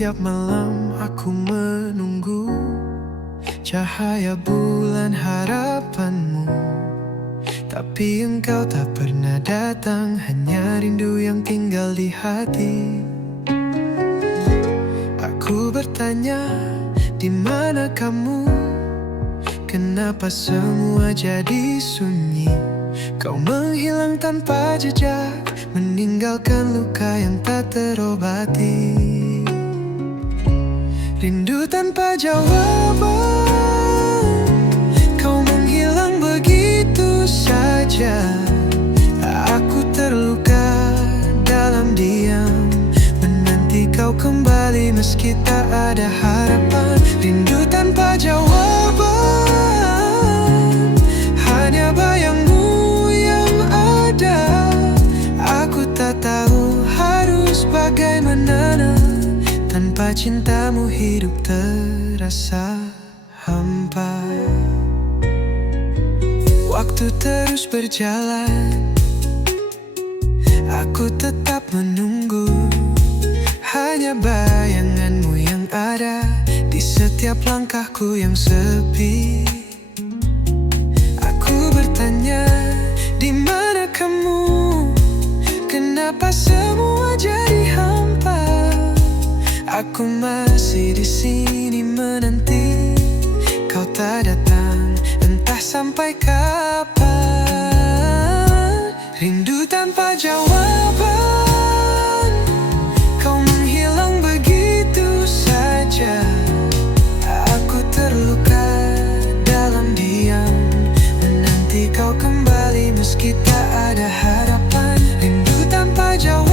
setiap malam aku menunggu cahaya bulan harapanmu. Tapi engkau tak pernah datang, hanya rindu yang tinggal di hati. Aku bertanya, di mana kamu? Kenapa semua jadi sunyi? Kau menghilang tanpa jejak, meninggalkan luka yang tak terobati. Rindu tanpa jawaban, kau menghilang begitu saja. Aku terluka dalam diam, menanti kau kembali meski tak ada harapan. Rindu tanpa jawaban, hanya bayangmu yang ada. Aku tak tahu harus bagaimana. Tanpa cintamu hidup terasa hampa. Waktu terus berjalan, aku tetap menunggu. Hanya bayanganmu yang ada di setiap langkahku yang sepi. Aku bertanya, di mana kamu? Kenapa semua jadi hampa? Aku masih di sini menanti, kau tak datang, entah sampai kapan. Rindu tanpa jawaban, kau menghilang begitu saja. Aku terluka dalam diam, menanti kau kembali meski tak ada harapan. Rindu tanpa jawaban,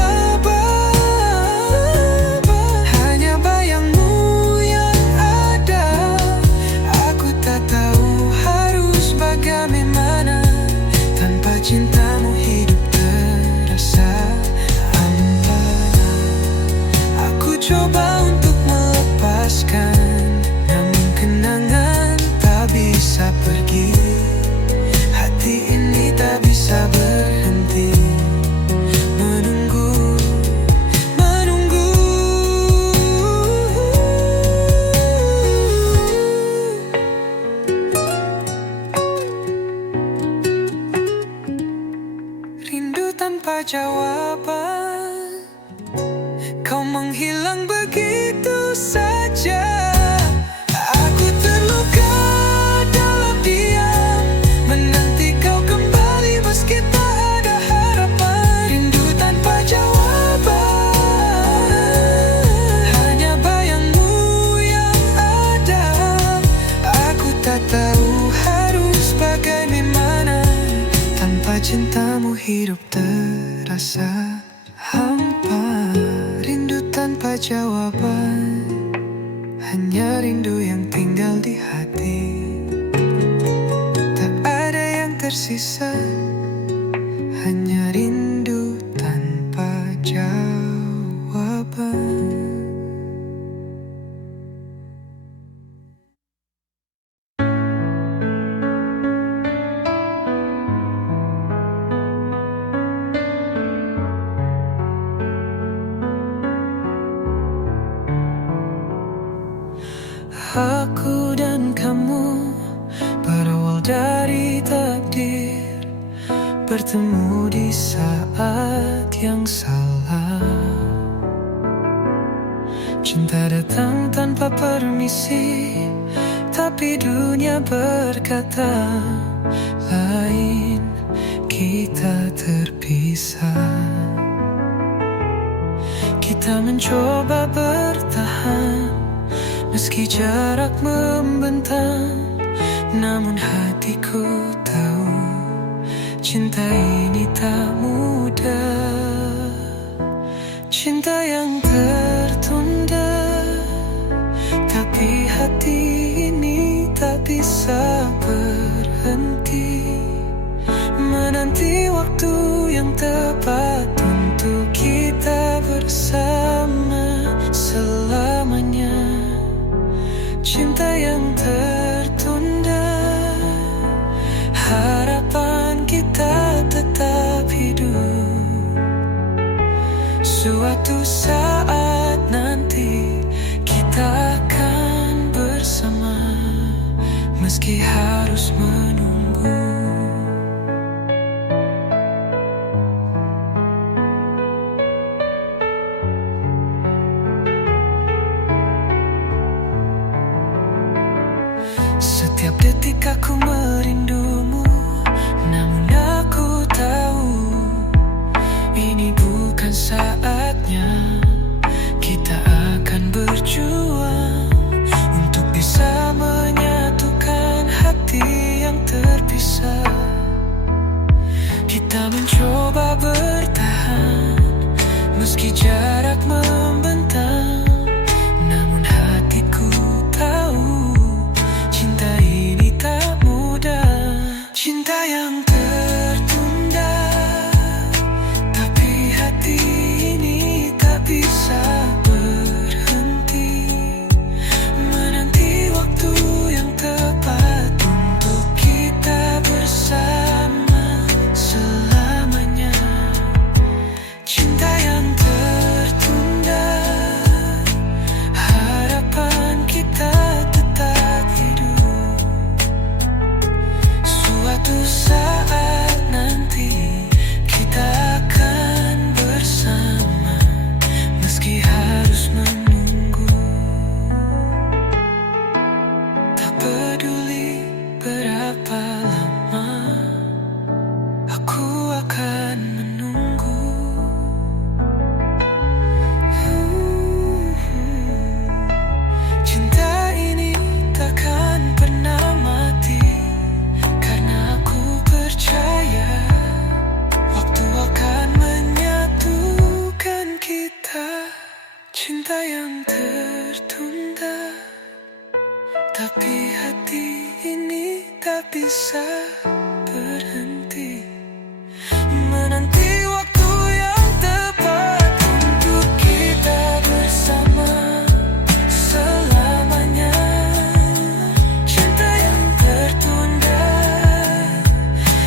cintamu hidup terasa hampa. Aku coba untuk melepaskan, namun kenangan tak bisa pergi. Hati ini tak bisa berhenti menunggu. Rindu tanpa jawaban, kau menghilang begitu saja. Aku terluka dalam diam, menanti kau kembali meski tak ada harapan. Rindu tanpa jawaban, hanya bayangmu yang ada. Aku tak tahu harus bagaimana. Tanpa cintamu hidup terasa hampa. Rindu tanpa jawaban, hanya rindu yang tinggal di hati. Tak ada yang tersisa, hanya rindu tanpa jawaban. Aku dan kamu berawal dari takdir, bertemu di saat yang salah. Cinta datang tanpa permisi, tapi dunia berkata lain, kita terpisah. Kita mencoba bertahan, meski jarak membentang, namun hatiku tahu cinta ini tak mudah. Cinta yang tertunda, tapi hati ini tak bisa berhenti menanti waktu yang tepat untuk kita bersama selamanya. Cinta yang tertunda, harapan kita tetap hidup. Suatu saat nanti meski harus menunggu. Setiap detik aku merindumu, namun aku tahu ini bukan saatnya. Kita akan berjuang untuk bisa menyatukan hati yang terpisah. Kita mencoba bertahan meski jarak membentang, namun hatiku tahu cinta ini tak mudah. Cinta yang tertunda, tapi hati ini tak bisa berhenti. Menanti waktu yang tepat untuk kita bersama selamanya. Cinta yang tertunda, harapan kita tetap hidup. Suatu saat nanti kita akan bersama meski harus menunggu. Tak peduli berapa lama, aku akan menunggu. Cinta ini takkan pernah mati, karena aku percaya waktu akan menyatukan kita. Cinta yang tertunda, tapi hati ini tak bisa berhenti. Menanti waktu yang tepat untuk kita bersama selamanya. Cinta yang tertunda,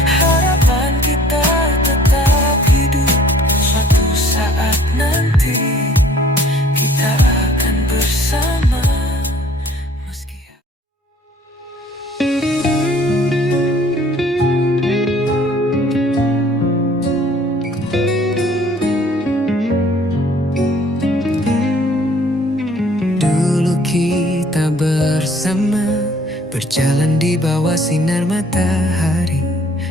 harapan kita tetap hidup. Suatu saat nanti kita akan bersama meski. Dulu kita bersama, berjalan di bawah sinar matahari.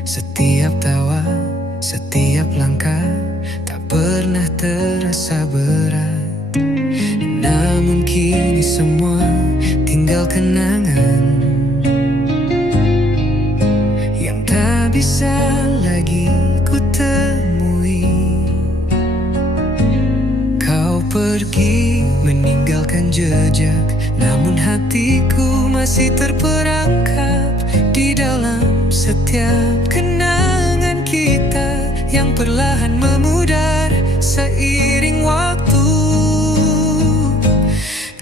Setiap tawa, setiap langkah tak pernah terasa berat. Namun kini semua tinggal kenangan yang tak bisa lagi ku temui. Kau pergi meninggalkan jejak, namun hatiku masih terperangkap di dalam setiap kenangan kita yang perlahan memudar seiring waktu.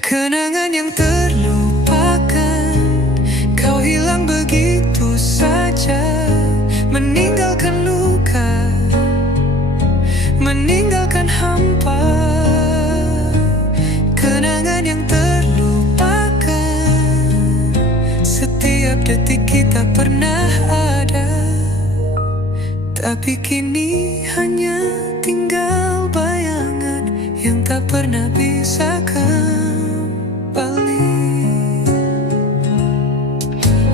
Kenangan yang terlupakan, kau hilang begitu saja, meninggalkan luka, meninggalkan hampa. Kenangan yang terlupakan, setiap detik kita pernah ada, tapi kini hanya tinggal bayangan yang tak pernah bisa kembali.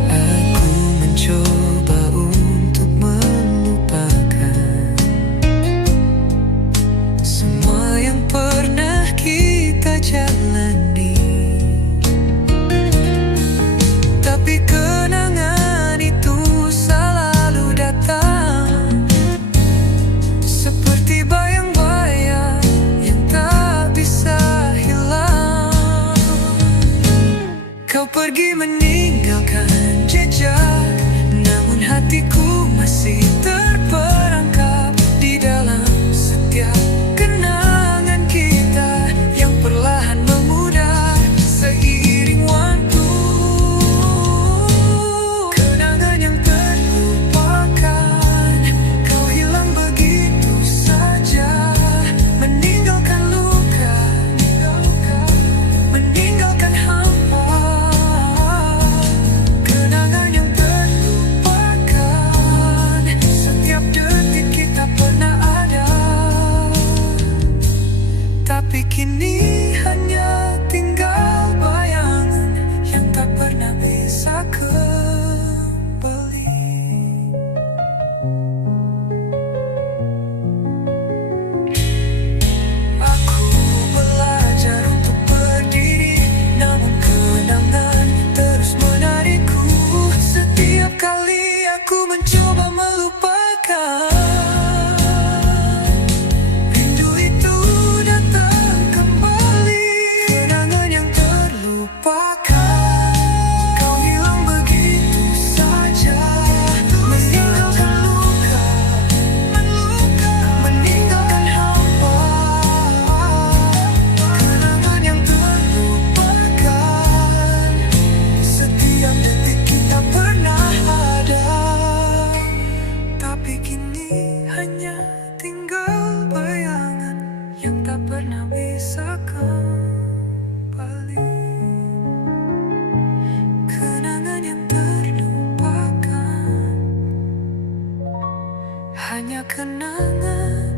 Aku mencoba untuk melupakan semua yang pernah kita jalani, tapi kenangan itu selalu datang seperti bayang-bayang yang tak bisa hilang. kenangan yang terlupakan. Setiap detik kita pernah ada, tapi kini hanya tinggal bayangan yang tak pernah bisa kembali. Aku belajar untuk berdiri, namun kenangan terus menarikku. Setiap kali aku mencoba melupakan, rindu itu datang kembali. Kenangan yang terlupakan, kau hilang begitu saja, meninggalkan luka, meninggalkan hampa. Kenangan yang terlupakan, setiap detik kita pernah ada, tapi kini hanya tinggal bayangan yang tak pernah bisa kembali. Kenangan yang terlupakan, hanya kenangan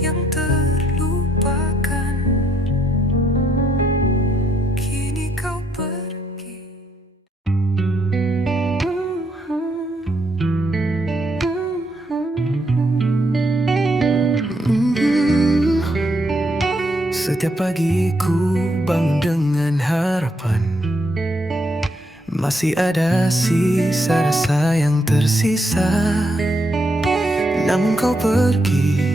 yang terlupakan. Kini kau pergi. Setiap pagi ku bangun dengan harapan, masih ada sisa rasa yang tersisa. Namun kau pergi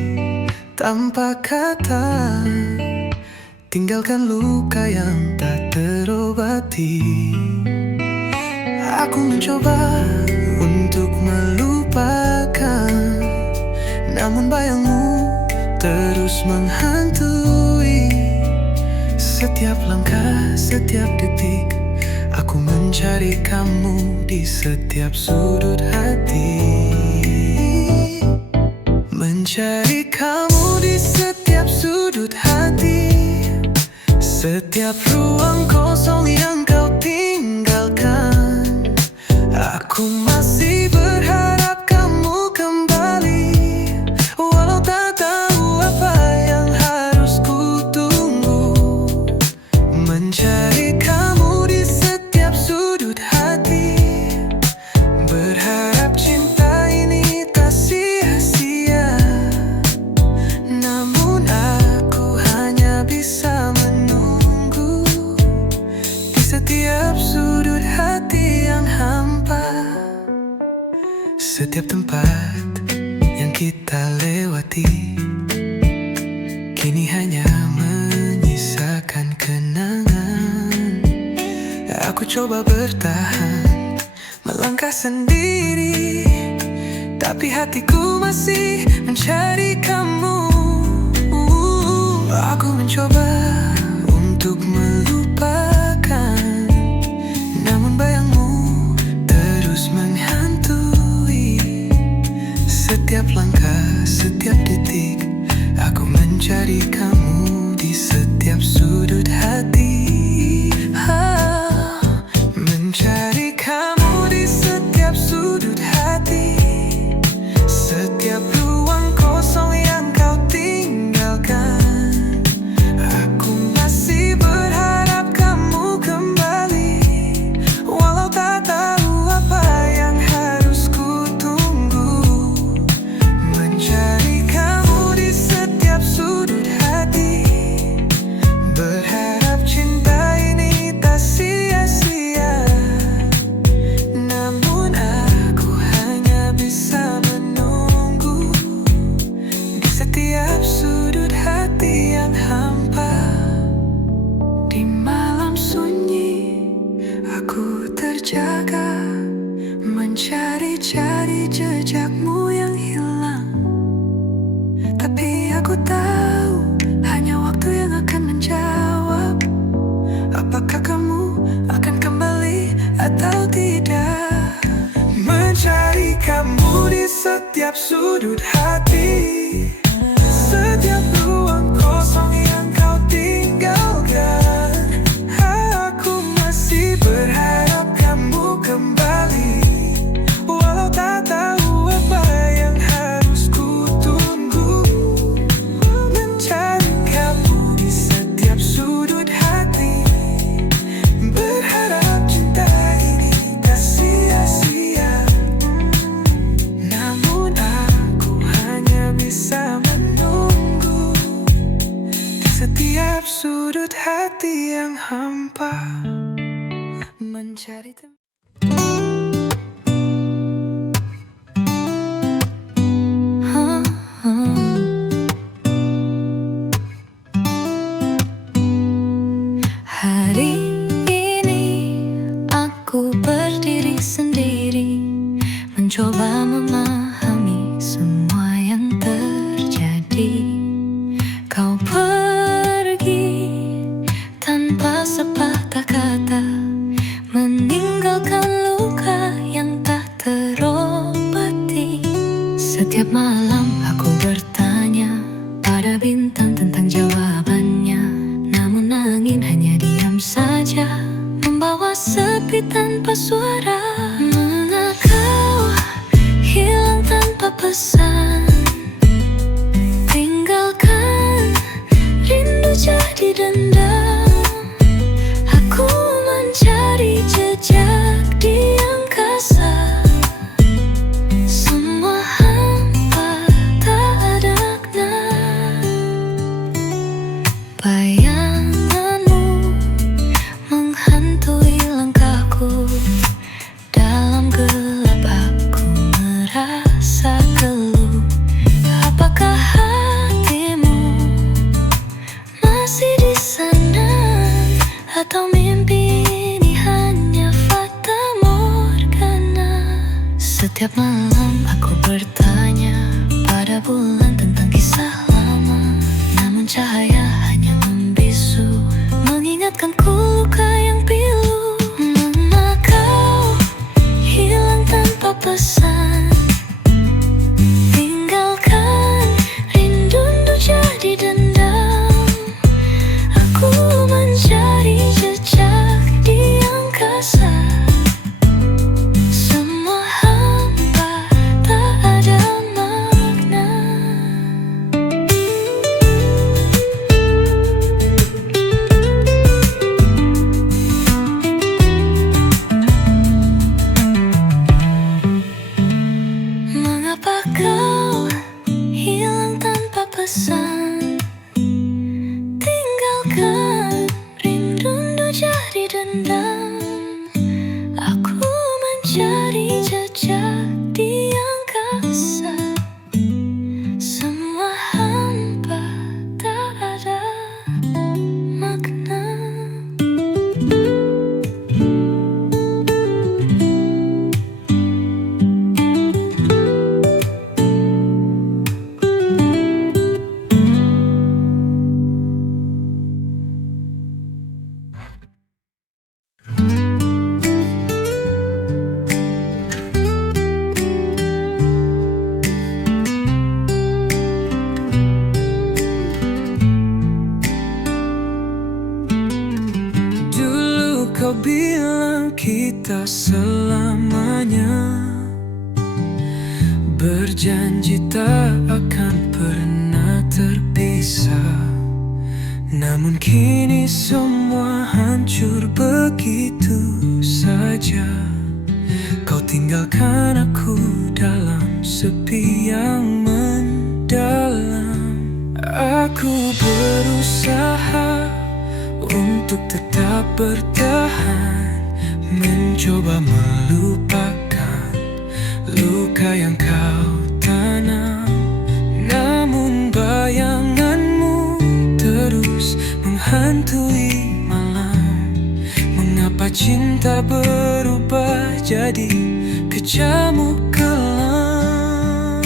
tanpa kata, tinggalkan luka yang tak terobati. Aku mencoba untuk melupakan, namun bayangmu terus menghantui. Setiap langkah, setiap detik, aku mencari kamu di setiap sudut hati. Mencari kamu di setiap sudut hati, setiap ruang kosong yang kau tinggalkan. Aku masih berharap kamu kembali, walau tak tahu apa yang harus ku tunggu. Mencari kamu di setiap sudut hati, berharap cinta ini tak sia-sia. Namun aku hanya bisa menunggu di setiap sudut hati yang hampa. Setiap tempat yang kita lewati kini hanya menyisakan kenangan. Aku coba bertahan, melangkah sendiri, tapi hatiku masih mencari kamu. Aku mencoba untuk melupakan, namun bayangmu terus menghantui. Setiap langkah, setiap detik, aku mencari kamu di setiap sudut hati. Mencari kamu di setiap sudut hati, setiap ruang kosong yang kau tinggalkan. Aku masih berharap kamu kembali, walau tak tahu apa yang harus ku tunggu. Mencari kamu di setiap sudut hati, berharap cinta ini tak sia-sia. Namun aku hanya bisa menunggu di setiap sudut hati yang hampa. Di malam sunyi aku terjaga, mencari-cari jejakmu yang hilang. Tapi aku tahu hanya waktu yang akan menjawab apakah kamu akan kembali atau tidak. Mencari kamu di setiap sudut hati, setiap ruang kosong yang kau tinggalkan. Aku masih berharap kamu kembali, mencoba memahami semua yang terjadi. Kau pergi tanpa sepatah kata, meninggalkan luka yang tak terobati. Setiap malam aku bertanya pada bintang tentang jawabannya, namun angin hanya diam saja, membawa sepi tanpa suara. Mengapa kau hilang tanpa pesan, tinggalkan rindu jadi dendam. Aku mencari jejak di angkasa, semua hampa tak ada makna. Bayanganmu menghantui langkahku, dalam gelap aku merasa keluh. Apakah hatimu masih di sana, atau mimpi ini hanya fata morgana? Setiap malam aku bertanya pada bulan tentang kisah lama, namun cahaya hanya membisu, mengingatkanku luka yang pilu. Mengapa kau hilang tanpa pesan, tinggalkan rindu jadi dendam. Aku mencari jejak di angkasa, semua hampa tak ada makna. Mengapa kau hilang tanpa pesan, tinggalkan rindu jadi dendam. Aku mencari jejak di angkasa, semua hampa tak ada makna. Dulu kau bilang kita selamanya, berjanji tak akan pernah terpisah. Namun kini semua hancur begitu saja. Kau tinggalkan aku dalam sepi yang mendalam. Aku berusaha untuk tetap bertahan, mencoba melupakan luka yang kau tanam. Namun bayanganmu terus menghantui malam. Mengapa cinta berubah jadi kejamuk kelam?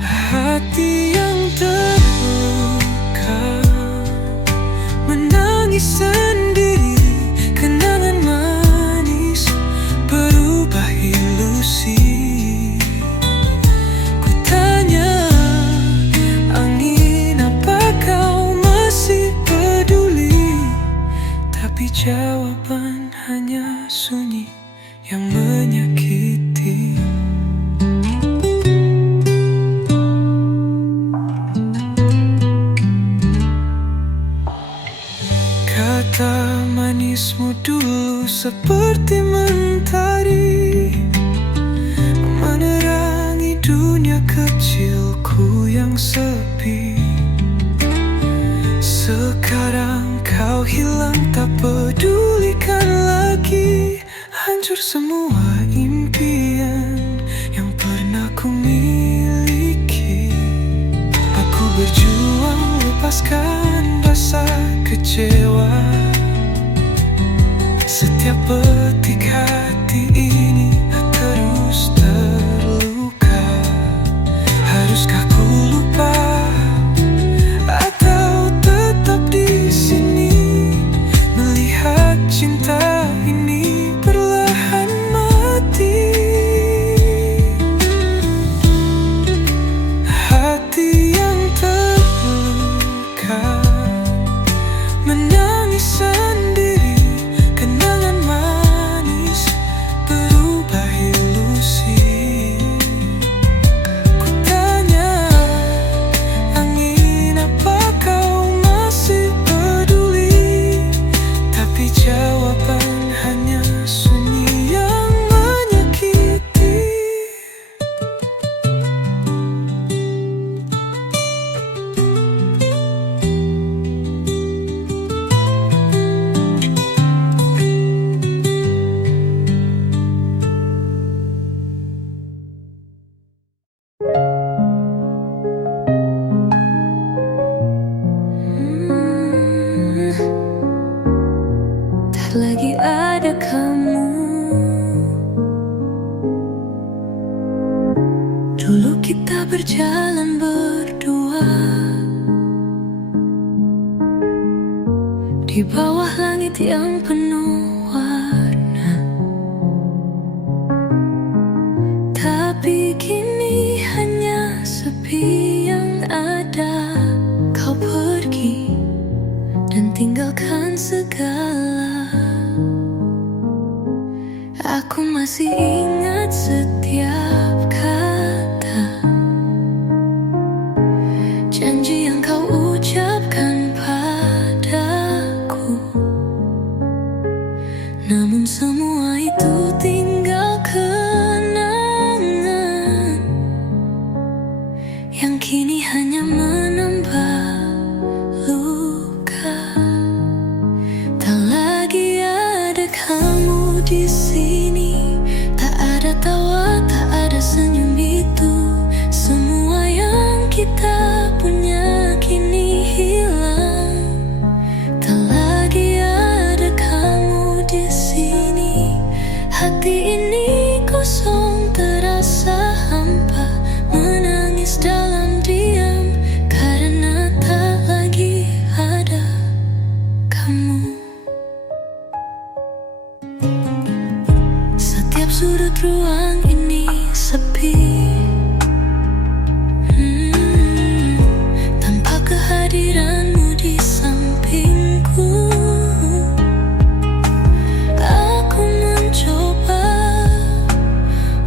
Hati yang terluka menangis sendiri, kenangan manis berubah ilusi. Ku tanya angin, apa kau masih peduli? Tapi jawaban hanya sunyi yang menyakiti. Kata manismu dulu seperti mentari, menerangi dunia kecilku yang sepi. Sekarang kau hilang, tak pedulikan lagi. Hancur semua impian yang pernah ku miliki. Aku berjuang lepaskan rasa kecewa. Setiap detik hati ini berjalan berdua di bawah langit yang penuh warna. Tapi kini hanya sepi yang ada. Kau pergi dan tinggalkan segala. Aku masih ingat setiap kata janji yang kau ucapkan padaku. Namun semua itu tinggal kenangan yang kini hanya menambah luka. Tak lagi ada kamu di sini, tak ada tawa, tak ada senyum itu. Semua yang kita punya kini hilang. Tak lagi ada kamu di sini, hati ini kosong terasa hampa, menangis dalam diam karena tak lagi ada kamu. Setiap sudut ruang ini sepi, tanpa kehadiranmu di sampingku. Aku mencoba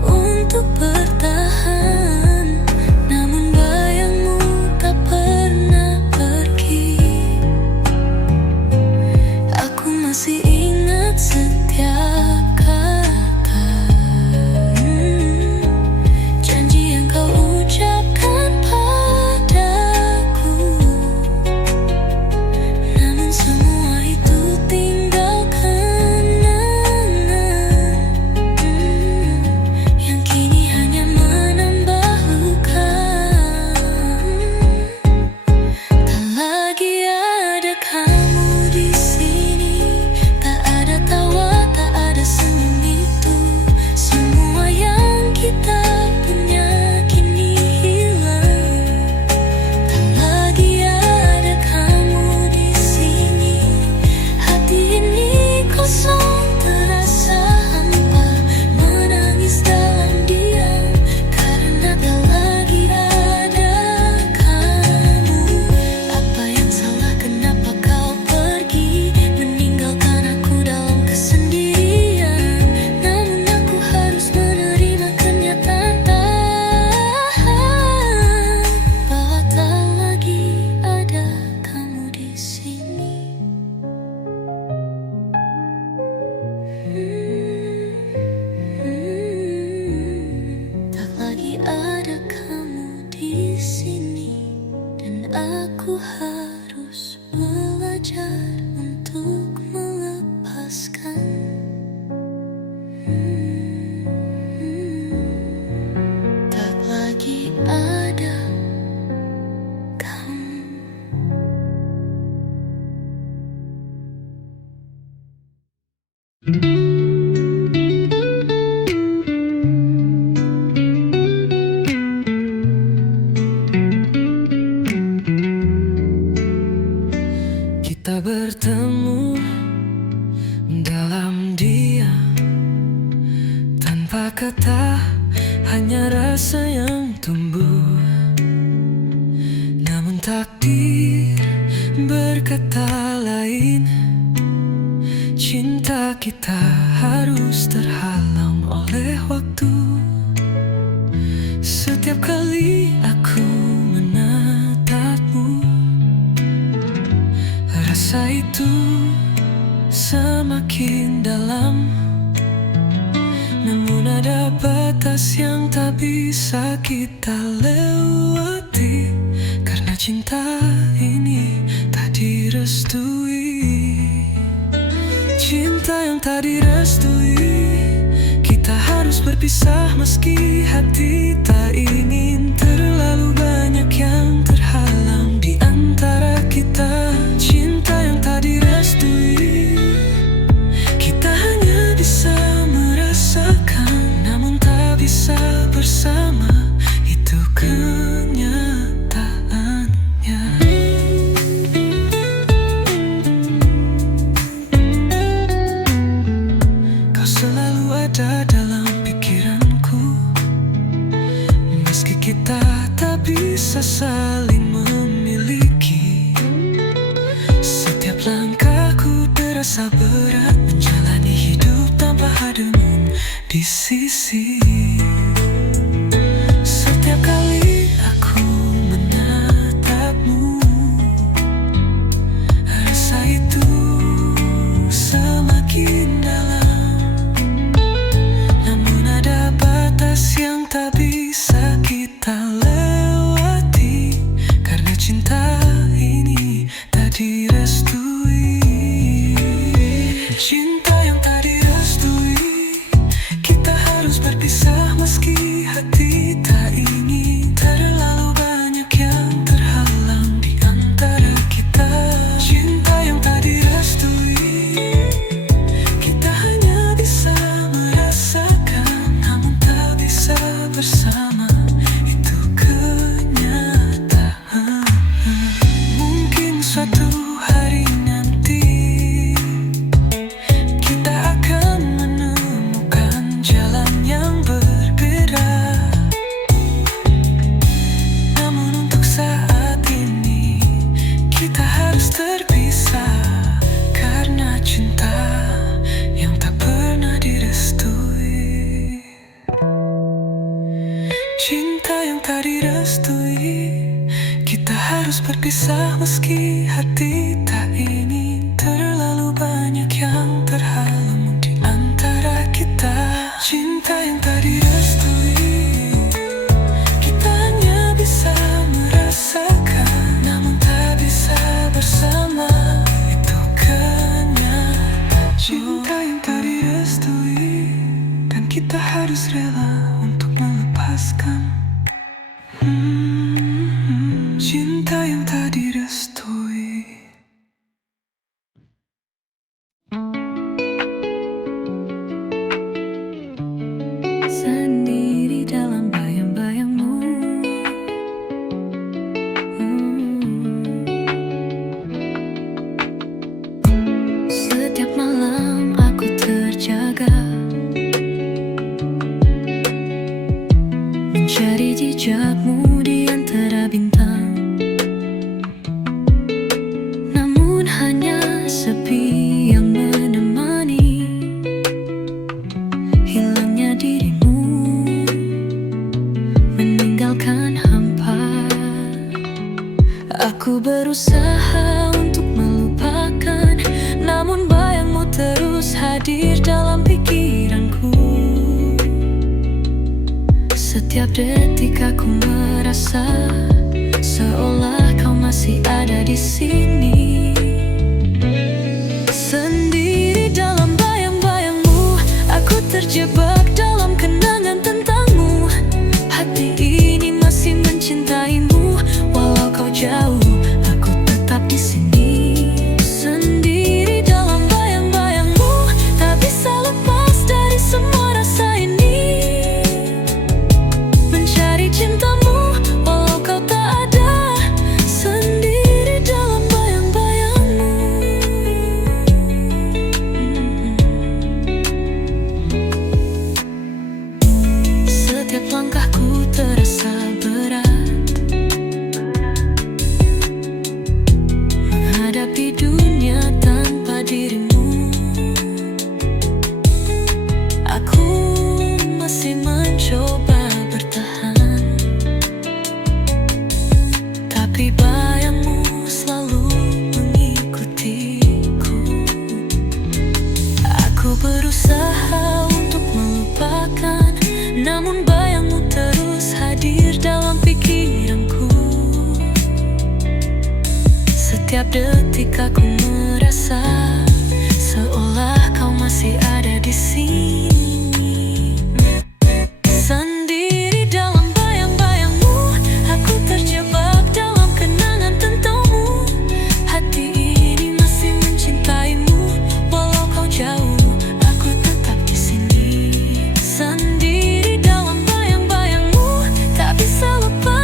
untuk bertahan, namun bayangmu tak pernah pergi. Aku masih ingat setiap kata janji yang kau ucapkan padaku. Namun semua itu tinggal kenangan yang kini hanya menambah luka. Tak lagi ada kamu di sini, tak ada tawa, tak ada senyum itu. Semua yang kita punya kini hilang. Tak lagi ada kamu di sini, hati ini kosong terasa hampa, menangis dalam diam karena tak lagi ada kamu. Apa yang salah, kenapa kau pergi, meninggalkan aku dalam kesendirian? Namun aku harus menerima kenyataan bahwa tak lagi ada kamu di sini. Tak lagi ada kamu di sini, dan aku harus belajar untuk melepaskan. Tak lagi ada kamu. Kita bertemu dalam diam, tanpa kata, hanya rasa yang tumbuh. Namun takdir berkata lain, cinta kita harus terhalang oleh waktu. Setiap kali aku menatapmu, rasa itu semakin dalam. Namun ada batas yang tak bisa kita lewati, karena cinta ini tak direstui. Cinta yang tak direstui, kita harus berpisah meski hati tak ingin. Terlalu banyak yang terhalang di antara kita. Cinta yang tak direstui, kita hanya bisa merasakan, namun tak bisa bersama. Itu kenyataannya. Kau selalu ada dalam pikiranku, meski kita tak bisa saling memiliki. Setiap langkahku terasa berat, menjalani hidup tanpa hadirmu di sisi. Setiap kali aku menatapmu, rasa itu semakin dalam. Namun ada batas yang tak bisa kita lewati, karena cinta ini tak direstui. Cinta yang tak direstui, kita harus berpisah meski hati tak ingin. Terlalu banyak yang terhalang di antara kita. Cinta yang tak direstui, kita hanya bisa merasakan, namun tak bisa bersama. Itu kenyataan. Mungkin suatu hari nanti kita akan menemukan jalan yang berbeda. Namun untuk saat ini kita harus terpisah, karena cinta yang tak pernah direstui. Cinta yang tak direstui, kita harus berpisah meski hati tak ingin. Terlalu banyak yang terhalang di antara kita. Cinta yang tak direstui, kita hanya bisa merasakan, namun tak bisa bersama. Itu kenyataan. Cinta yang tak direstui, dan kita harus rela untuk melepaskan. Cinta yang tak direstui. Sendiri dalam bayang-bayangmu. Setiap malam aku terjaga, mencari jejakmu di antara bintang. Namun hanya sepi yang menemani hilangnya dirimu, meninggalkan hampa. Aku berusaha untuk melupakan, namun bayangmu terus hadir dalam pikiranku. Setiap detik aku merasa seolah kau masih ada di sini. Sendiri dalam bayang-bayangmu, aku terjebak dalam kenangan tentangmu. Hati ini masih mencintaimu, walau kau jauh, aku tetap di sini. Sendiri dalam bayang-bayangmu, tak bisa lepas dari semua rasa ini. Mencari cintamu, walau kau tak ada. Sendiri dalam bayang-bayangmu. Setiap langkahku terasa berat, menghadapi dunia tanpa dirimu. Aku masih mencoba bertahan, tapi bayangmu selalu mengikutiku. Aku berusaha untuk melupakan, namun bayangmu terus hadir dalam pikiranku. Setiap detik aku merasa seolah kau masih ada di sini. Sendiri dalam bayang-bayangmu, aku terjebak dalam kenangan tentangmu. Hati ini masih mencintaimu, walau kau jauh, aku tetap di sini. Sendiri dalam bayang-bayangmu, tak bisa lepas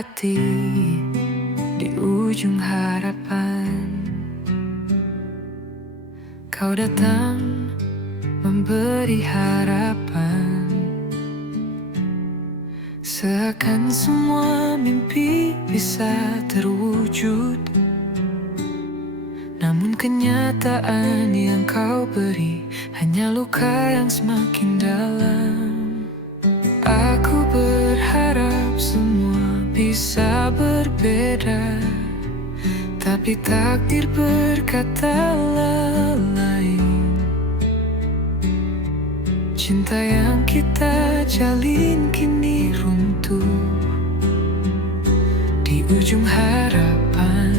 hati di ujung harapan. Kau datang memberi harapan, seakan semua mimpi bisa terwujud. Namun kenyataan yang kau beri hanya luka yang semakin dalam. Aku berharap semua bisa berbeda, tapi takdir berkata lain. Cinta yang kita jalin kini runtuh di ujung harapan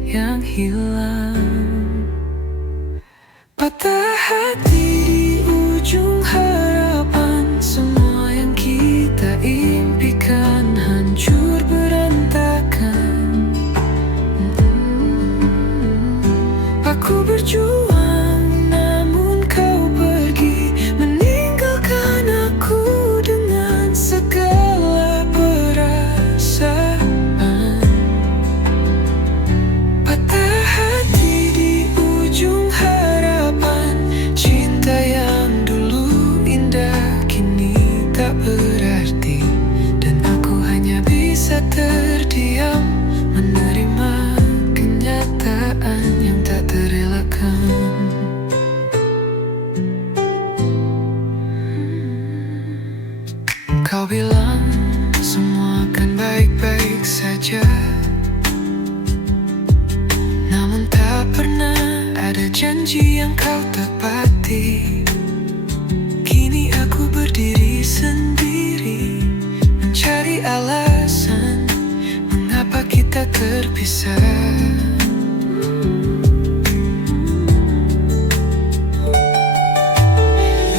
yang hilang. Patah hati di ujung harapan, semua yang kita impikan hancur berantakan. Aku berjuang, namun kau pergi, meninggalkan aku dengan segala perasaan. Patah hati di ujung harapan, cinta yang dulu indah kini tak berarti, dan aku hanya bisa terdiam menerima kenyataan yang tak terelakkan. Kau bilang semua akan baik-baik saja, namun tak pernah ada janji yang kau tepati. Kini aku berdiri sendiri, mencari alasan mengapa kita terpisah.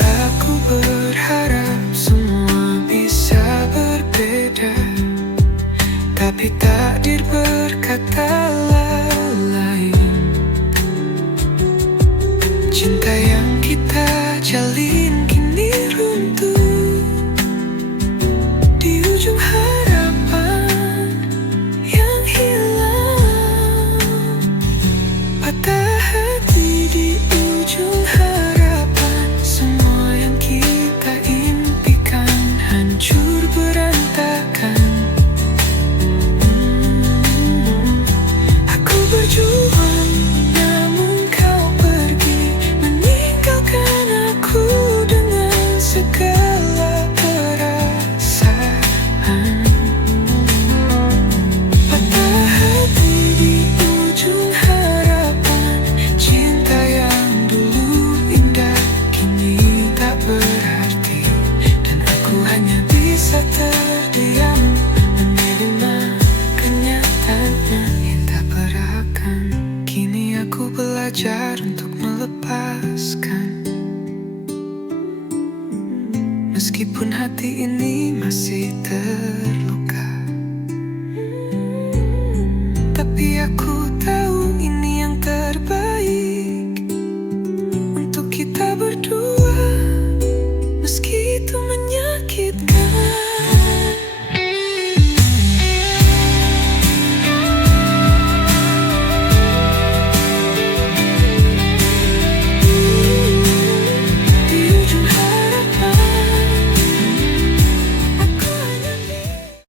Aku berharap semua bisa berbeda, tapi takdir berkata lain. Cinta yang kita jalin kini runtuh di ujung harapan yang hilang. Patah hati di ujung harapan, semua yang kita impikan hancur berantakan. Aku berjuang, namun kau pergi, meninggalkan aku dengan segala perasaan. Patah hati di ujung harapan, cinta yang dulu indah kini tak berarti, dan aku hanya bisa terdiam menerima kenyataannya yang tak berakan. Kini aku belajar untuk melepaskan, meskipun hati ini masih